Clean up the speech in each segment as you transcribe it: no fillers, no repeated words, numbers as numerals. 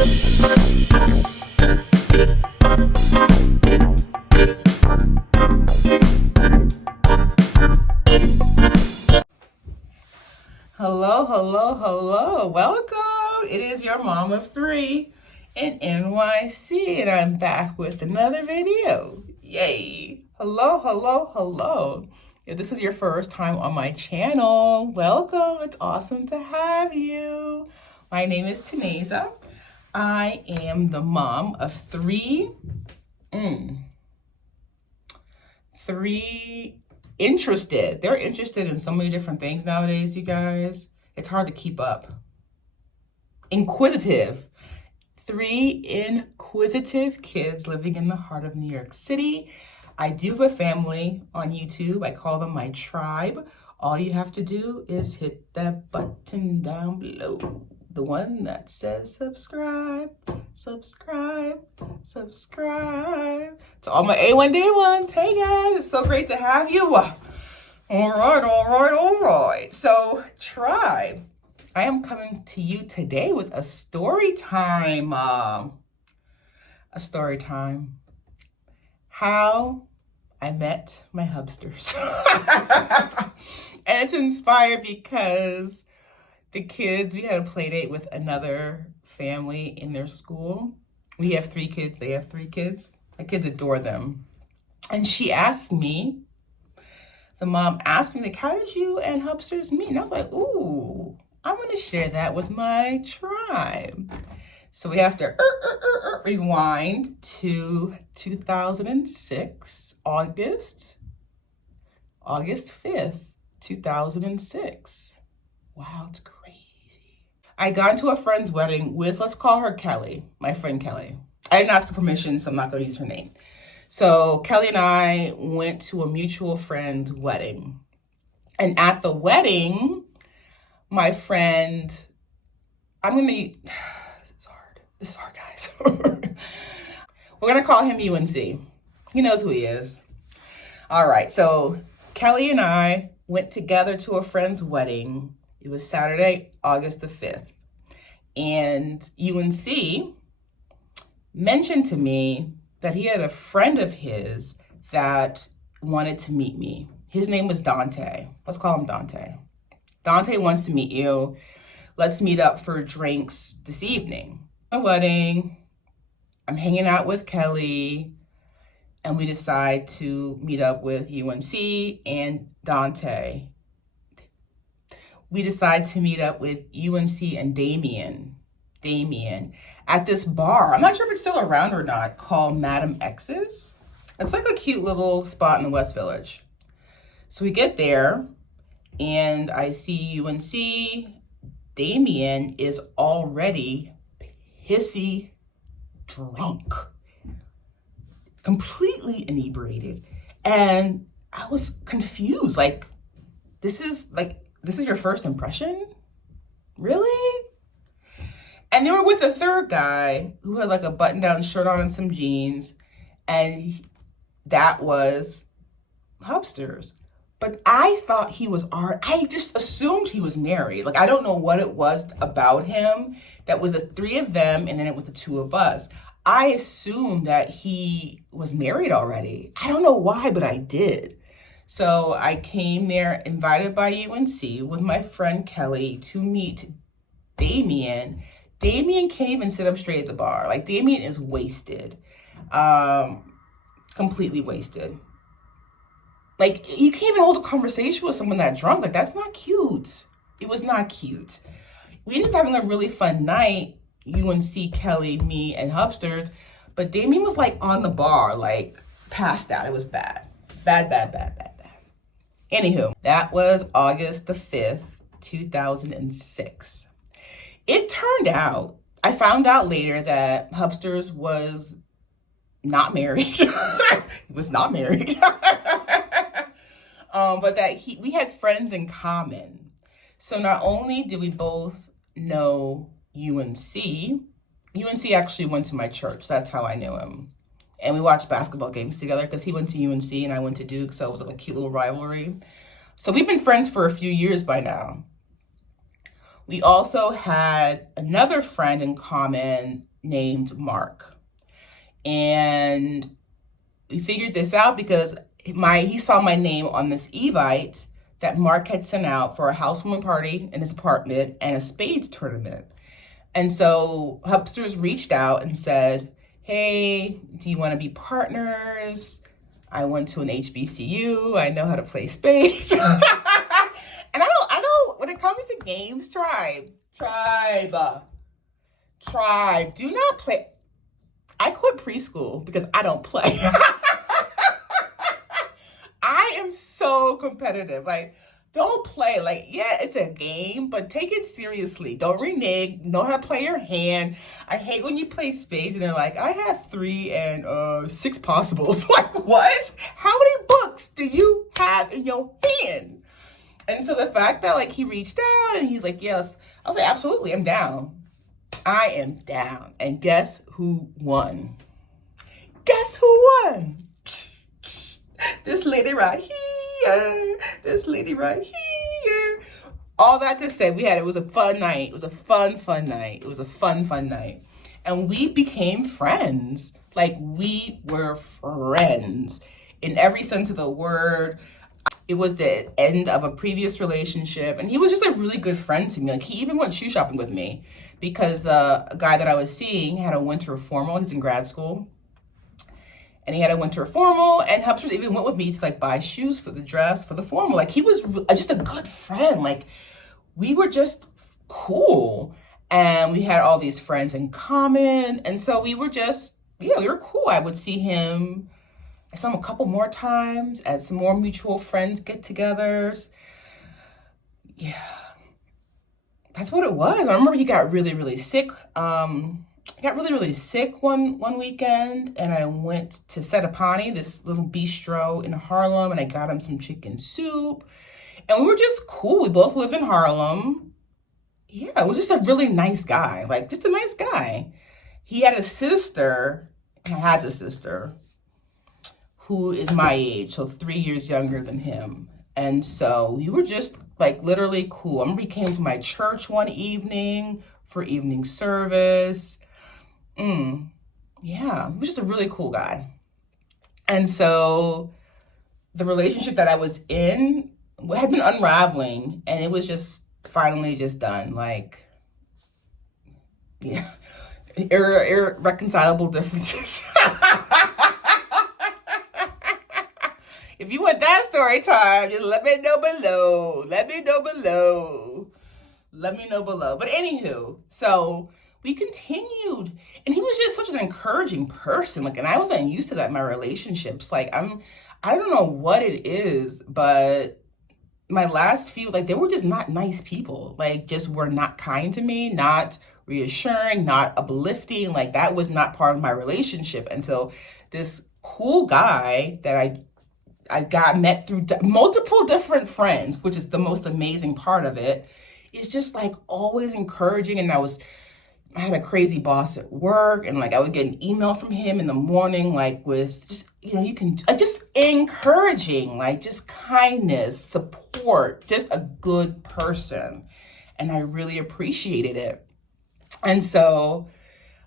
Hello, hello, hello. Welcome. It is your mom of three in NYC, and I'm back with another video. Yay. Hello, hello, hello. If this is your first time on my channel, welcome. It's awesome to have you. My name is Taneza. I am the mom of three interested. They're interested in so many different things nowadays, you guys. It's hard to keep up. Inquisitive. Three inquisitive kids living in the heart of New York City. I do have a family on YouTube. I call them my tribe. All you have to do is hit that button down below. The one that says subscribe, subscribe, subscribe. To all my A1D1s, hey guys, it's so great to have you. All right. So, tribe, I am coming to you today with a story time. How I met my hubsters. And it's inspired because the kids, we had a play date with another family in their school. We have 3 kids, they have 3 kids. My kids adore them. And she asked me, the mom asked me, like, how did you and hubsters meet? And I was like, ooh, I want to share that with my tribe. So we have to rewind to 2006, August 5th, 2006. Wow, it's crazy. I got into a friend's wedding with, let's call her Kelly, my friend Kelly. I didn't ask her permission, so I'm not going to use her name. So Kelly and I went to a mutual friend's wedding. And at the wedding, my friend, this is hard, guys. We're going to call him UNC. He knows who he is. All right, so Kelly and I went together to a friend's wedding. It was Saturday, August the 5th. And UNC mentioned to me that he had a friend of his that wanted to meet me. His name was Dante. Let's call him Dante. Dante wants to meet you. Let's meet up for drinks this evening. My wedding, I'm hanging out with Kelly, and we decide to meet up with UNC and Dante. We decide to meet up with UNC and Damien at this bar. I'm not sure if it's still around or not, called Madam X's. It's like a cute little spot in the West Village. So we get there and I see UNC. Damien is already pissy drunk, completely inebriated. And I was confused. Like, this is your first impression? Really? And they were with a third guy who had like a button-down shirt on and some jeans. And that was hubsters. But I thought I just assumed he was married. Like, I don't know what it was about him. That was the 3 of them, and then it was the 2 of us. I assumed that he was married already. I don't know why, but I did. So I came there invited by UNC with my friend Kelly to meet Damien. Damien can't even sit up straight at the bar. Like, Damien is wasted. Completely wasted. Like, you can't even hold a conversation with someone that drunk. Like, that's not cute. It was not cute. We ended up having a really fun night, UNC, Kelly, me, and hubsters. But Damien was, like, on the bar, like, passed out. It was bad. Bad. Anywho, that was August the 5th, 2006. It turned out, I found out later that hubsters was not married. He was not married. But that we had friends in common. So not only did we both know UNC actually went to my church. That's how I knew him. And we watched basketball games together because he went to UNC and I went to Duke. So it was like a cute little rivalry. So we've been friends for a few years by now. We also had another friend in common named Mark. And we figured this out because he saw my name on this Evite that Mark had sent out for a housewarming party in his apartment and a spades tournament. And so Hubsters reached out and said, hey, do you want to be partners? I went to an HBCU. I know how to play spades. And I know when it comes to games, tribe, do not play. I quit preschool because I don't play. I am so competitive. Like, don't play. Like, yeah, it's a game, but take it seriously. Don't renege. Know how to play your hand. I hate when you play spades and they're like, I have 3 and 6 possibles. Like, what? How many books do you have in your hand? And so the fact that like he reached out and he's like, yes, I was like, absolutely, I'm down. I am down. And guess who won? Guess who won? This lady right here. This lady right here. All that to say, it was a fun night. It was a fun night. It was a fun night. And we became friends. Like, we were friends in every sense of the word. It was the end of a previous relationship. And he was just a really good friend to me. Like, he even went shoe shopping with me because a guy that I was seeing had a winter formal. He's in grad school. And he had a winter formal, and Hubsters even went with me to like buy shoes for the dress, for the formal. Like, he was just a good friend. Like, we were just cool. And we had all these friends in common. And so we were just, we were cool. I would see him, I saw him a couple more times at some more mutual friends get-togethers. Yeah. That's what it was. I remember he got really, really sick. I got really, really sick one weekend, and I went to Setapani, this little bistro in Harlem, and I got him some chicken soup. And we were just cool. We both lived in Harlem. Yeah, it was just a really nice guy. Like, just a nice guy. He had a sister, has a sister, who is my age, so 3 years younger than him. And so we were just, like, literally cool. I remember he came to my church one evening for evening service. Yeah, he was just a really cool guy. And so the relationship that I was in had been unraveling, and it was just finally just done. Like, yeah, irreconcilable differences. If you want that story time, just let me know below. Let me know below. But anywho, so we continued, and he was just such an encouraging person. Like, and I wasn't used to that in my relationships. Like, I don't know what it is, but my last few, like, they were just not nice people. Like, just were not kind to me, not reassuring, not uplifting. Like, that was not part of my relationship. And so this cool guy that I met through multiple different friends, which is the most amazing part of it, is just like always encouraging. And I had a crazy boss at work, and like I would get an email from him in the morning, like with just, you can just encouraging, like just kindness, support, just a good person. And I really appreciated it. And so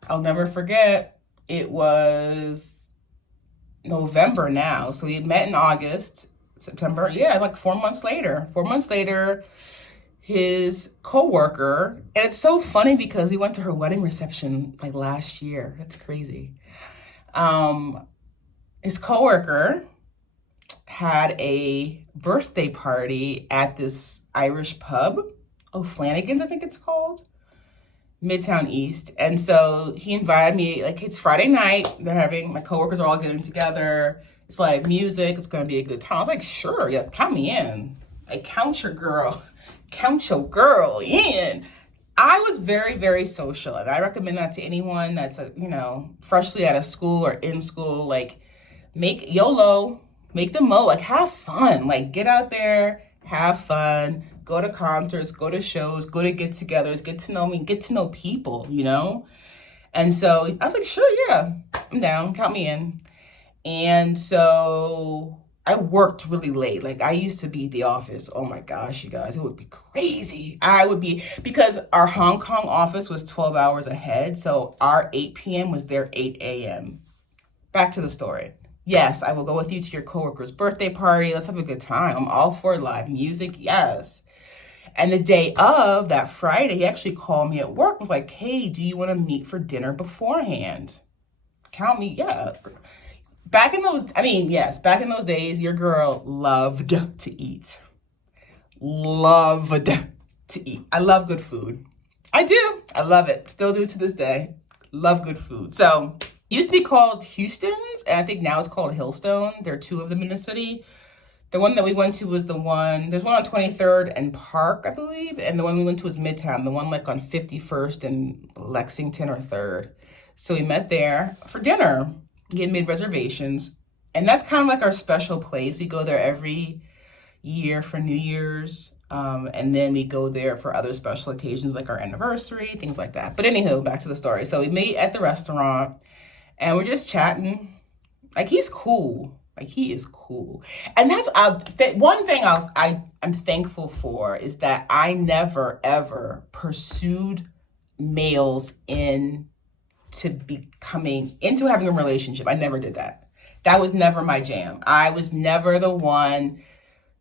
I'll never forget, it was November now. So we had met in August, September. Yeah, like 4 months later. 4 months later, his coworker, and it's so funny because we went to her wedding reception like last year. That's crazy. His coworker had a birthday party at this Irish pub. Oh, Flanagan's, I think it's called. Midtown East. And so he invited me, like, it's Friday night. My coworkers are all getting together. It's like music. It's going to be a good time. I was like, sure, yeah, count me in. Like, count your girl in. I was very, very social, and I recommend that to anyone that's, freshly out of school or in school. Like, make YOLO, make the mo, like, have fun. Like, get out there, have fun, go to concerts, go to shows, go to get-togethers, get to know me, get to know people, And so I was like, sure, yeah, I'm down, count me in. And so I worked really late. Like I used to be at the office. Oh my gosh, you guys, it would be crazy. I would be, because our Hong Kong office was 12 hours ahead. So our 8 p.m. was their 8 a.m. Back to the story. Yes, I will go with you to your coworker's birthday party. Let's have a good time. I'm all for live music. Yes. And the day of that Friday, he actually called me at work, was like, hey, do you want to meet for dinner beforehand? Count me, yeah. Back in those, yes, back in those days, your girl loved to eat. Loved to eat. I love good food. I do. I love it. Still do to this day. Love good food. So, used to be called Houston's, and I think now it's called Hillstone. There are two of them in the city. The one that we went to was there's one on 23rd and Park, I believe, and the one we went to was Midtown, the one like on 51st and Lexington or 3rd. So we met there for dinner. He had made reservations, and that's kind of like our special place. We go there every year for New Year's, and then we go there for other special occasions like our anniversary, things like that. But anywho, back to the story. So we meet at the restaurant, and we're just chatting. Like, he's cool. Like, he is cool. And that's one thing I'm thankful for is that I never, ever pursued males into having a relationship. I never did that. That was never my jam. I was never the one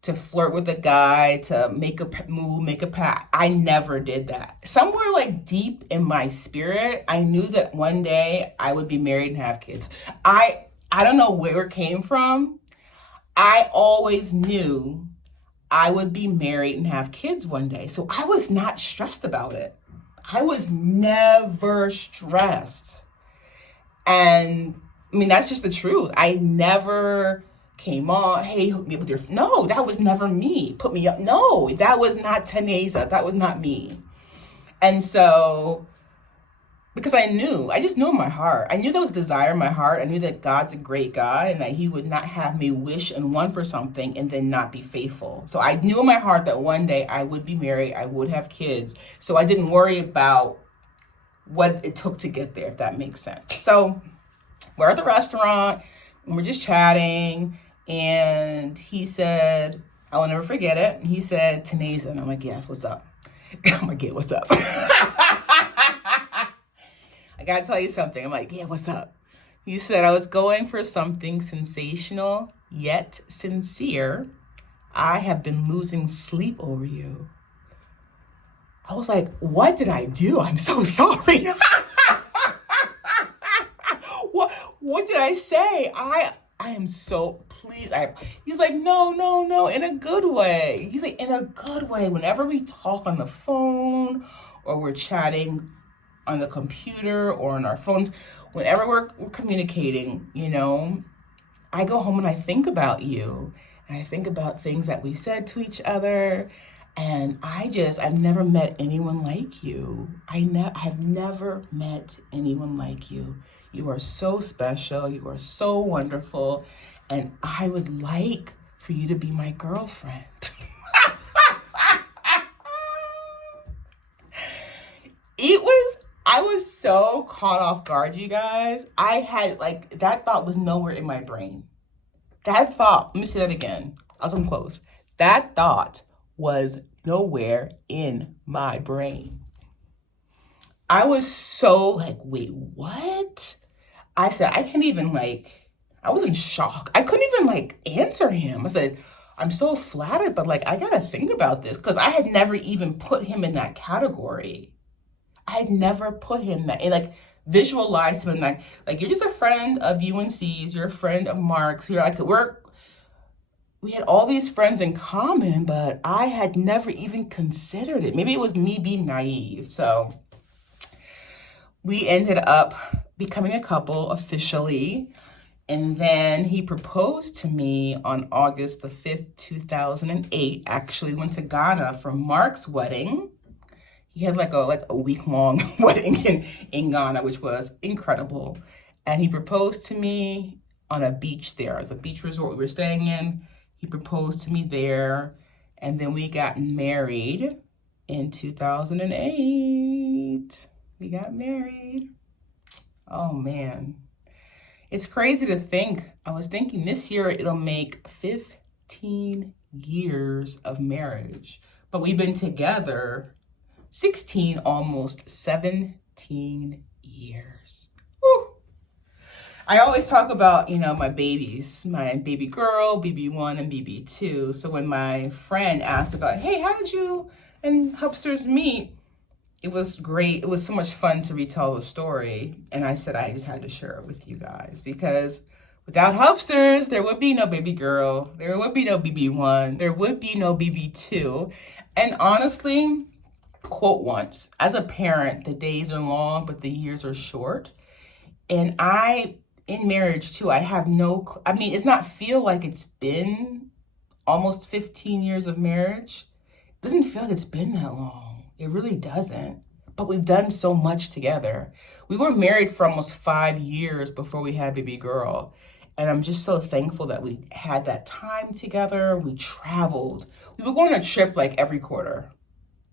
to flirt with a guy, to make a move, make a path. I never did that. Somewhere like deep in my spirit, I knew that one day I would be married and have kids. I don't know where it came from. I always knew I would be married and have kids one day. So I was not stressed about it. I was never stressed. And that's just the truth. I never came on, hey, hook me up with your, no, that was never me. Put me up. No, that was not Taneza. That was not me. And so, because I just knew in my heart. I knew there was desire in my heart. I knew that God's a great God and that he would not have me wish and want for something and then not be faithful. So I knew in my heart that one day I would be married, I would have kids. So I didn't worry about what it took to get there, if that makes sense. So we're at the restaurant and we're just chatting. And he said, I will never forget it. He said, Taneza. And I'm like, yes, what's up? I'm like, yeah, what's up? I gotta tell you something. I'm like, yeah, what's up? He said, I was going for something sensational yet sincere. I have been losing sleep over you. I was like, what did I do? I'm so sorry. What did I say? I am so pleased. He's like, no, in a good way. He's like, in a good way. Whenever we talk on the phone or we're chatting on the computer or on our phones, whenever we're communicating, I go home and I think about you. And I think about things that we said to each other. And I've never met anyone like you. I've never met anyone like you. You are so special. You are so wonderful. And I would like for you to be my girlfriend. I was so caught off guard, you guys. I had that thought was nowhere in my brain. That thought, let me say that again. I'll come close. That thought was nowhere in my brain. I was so like, wait, what? I said, I can't even I was in shock. I couldn't even answer him. I said, I'm so flattered, but I gotta think about this because I had never even put him in that category. I had never put him visualized him in you're just a friend of UNC's, you're a friend of Mark's, you're we had all these friends in common, but I had never even considered it. Maybe it was me being naive. So we ended up becoming a couple officially. And then he proposed to me on August the 5th, 2008. Actually went to Ghana for Mark's wedding. He had a week-long wedding in Ghana, which was incredible. And he proposed to me on a beach there. It was a beach resort we were staying in. He proposed to me there. And then we got married in 2008. We got married. Oh, man. It's crazy to think. I was thinking this year it'll make 15 years of marriage, but we've been together 16, almost 17 years. Woo. I always talk about, my babies, my baby girl, BB1 and BB2. So when my friend asked about, hey, how did you and Hubsters meet? It was great. It was so much fun to retell the story. And I said I just had to share it with you guys because without Hubsters, there would be no baby girl. There would be no BB1. There would be no BB2. And honestly, quote once, as a parent, the days are long, but the years are short. And in marriage too, I have it's not feel like it's been almost 15 years of marriage. It doesn't feel like it's been that long. It really doesn't. But we've done so much together. We were married for almost 5 years before we had baby girl. And I'm just so thankful that we had that time together. We traveled. We were going on a trip like every quarter.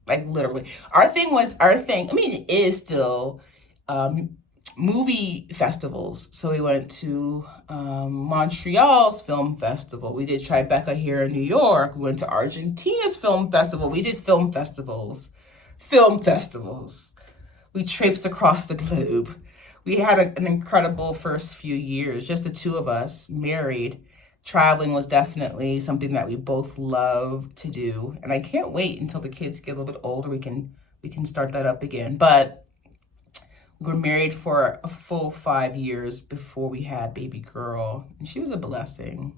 Like literally. It is still movie festivals. So we went to Montreal's film festival. We did Tribeca here in New York. We went to Argentina's film festival. We did film festivals. We traipsed across the globe. We had an incredible first few years, just the two of us married. Traveling was definitely something that we both love to do. And I can't wait until the kids get a little bit older. We can start that up again. But we were married for a full 5 years before we had baby girl. And she was a blessing.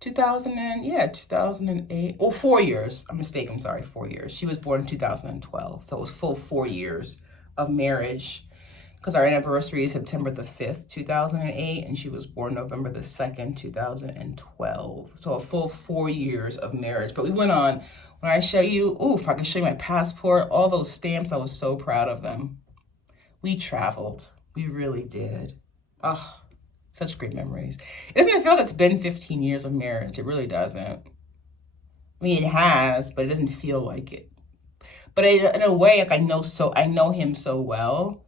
2008. Oh, 4 years. I'm mistaken. I'm sorry, 4 years. She was born in 2012. So it was full 4 years of marriage because our anniversary is September the 5th, 2008. And she was born November the 2nd, 2012. So a full 4 years of marriage. But we went on. When I show you, if I could show you my passport, all those stamps, I was so proud of them. We traveled. We really did. Oh, such great memories. It doesn't feel like it's been 15 years of marriage. It really doesn't. I mean, it has, but it doesn't feel like it. But in a way, like I know him so well.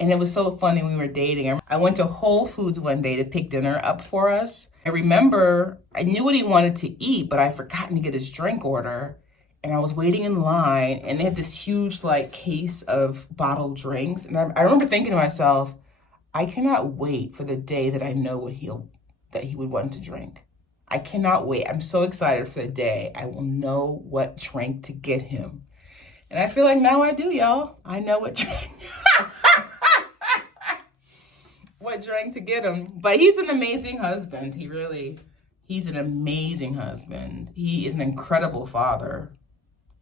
And it was so funny when we were dating. I went to Whole Foods one day to pick dinner up for us. I remember I knew what he wanted to eat, but I'd forgotten to get his drink order. And I was waiting in line, and they have this huge case of bottled drinks. And I remember thinking to myself, I cannot wait for the day that I know that he would want to drink. I cannot wait. I'm so excited for the day I will know what drink to get him. And I feel like now I do, y'all. I know what drink, what drink to get him. But he's an amazing husband. He's an amazing husband. He is an incredible father.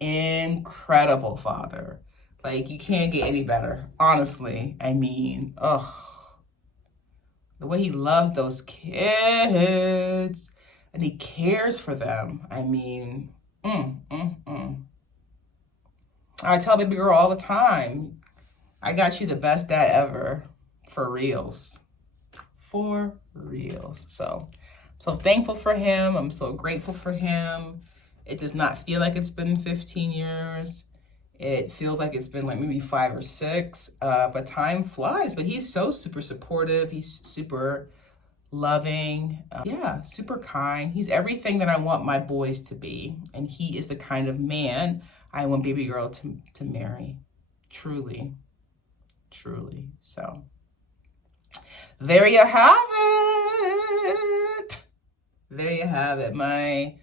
Incredible father. Like, you can't get any better. Honestly, I mean, the way he loves those kids and he cares for them. I mean, I tell baby girl all the time, I got you the best dad ever. For reals. For reals. So thankful for him. I'm so grateful for him. It does not feel like it's been 15 years. It feels like it's been like maybe 5 or 6, but time flies. But he's so super supportive. He's super loving. Super kind. He's everything that I want my boys to be. And he is the kind of man I want baby girl to marry. Truly. Truly. So there you have it. There you have it. My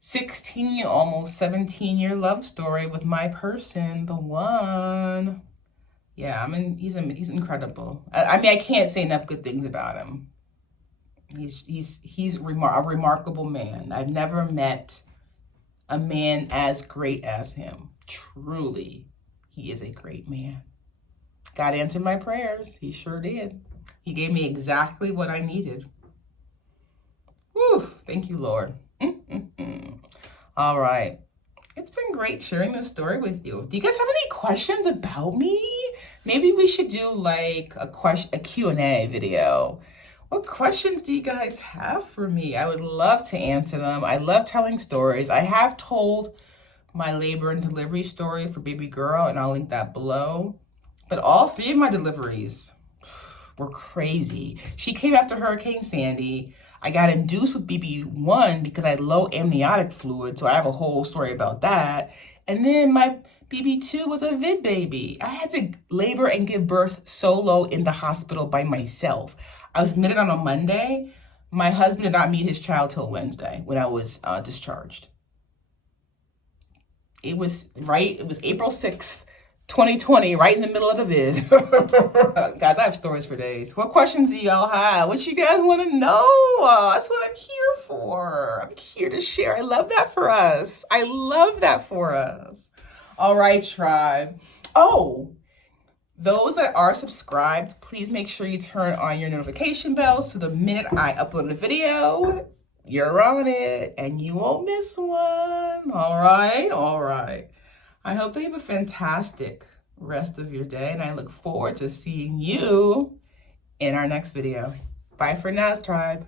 16, almost 17-year love story with my person, the one. Yeah, he's incredible. I mean, I can't say enough good things about him. He's a remarkable man. I've never met a man as great as him. Truly, he is a great man. God answered my prayers. He sure did. He gave me exactly what I needed. Whew, thank you, Lord. All right. It's been great sharing this story with you. Do you guys have any questions about me? Maybe we should do like a Q&A video. What questions do you guys have for me? I would love to answer them. I love telling stories. I have told my labor and delivery story for baby girl, and I'll link that below. But all 3 of my deliveries, were crazy. She came after Hurricane Sandy. I got induced with BB1 because I had low amniotic fluid, so I have a whole story about that. And then my BB2 was a vid baby. I had to labor and give birth solo in the hospital by myself. I was admitted on a Monday. My husband did not meet his child till Wednesday when I was discharged. It was April 6th, 2020, right in the middle of the vid. Guys, I have stories for days. What questions do y'all have? What you guys want to know? That's what I'm here for. I'm here to share. I love that for us. I love that for us. All right, tribe. Oh, those that are subscribed, please make sure you turn on your notification bells so the minute I upload a video, you're on it and you won't miss one. All right. I hope that you have a fantastic rest of your day, and I look forward to seeing you in our next video. Bye for now, tribe.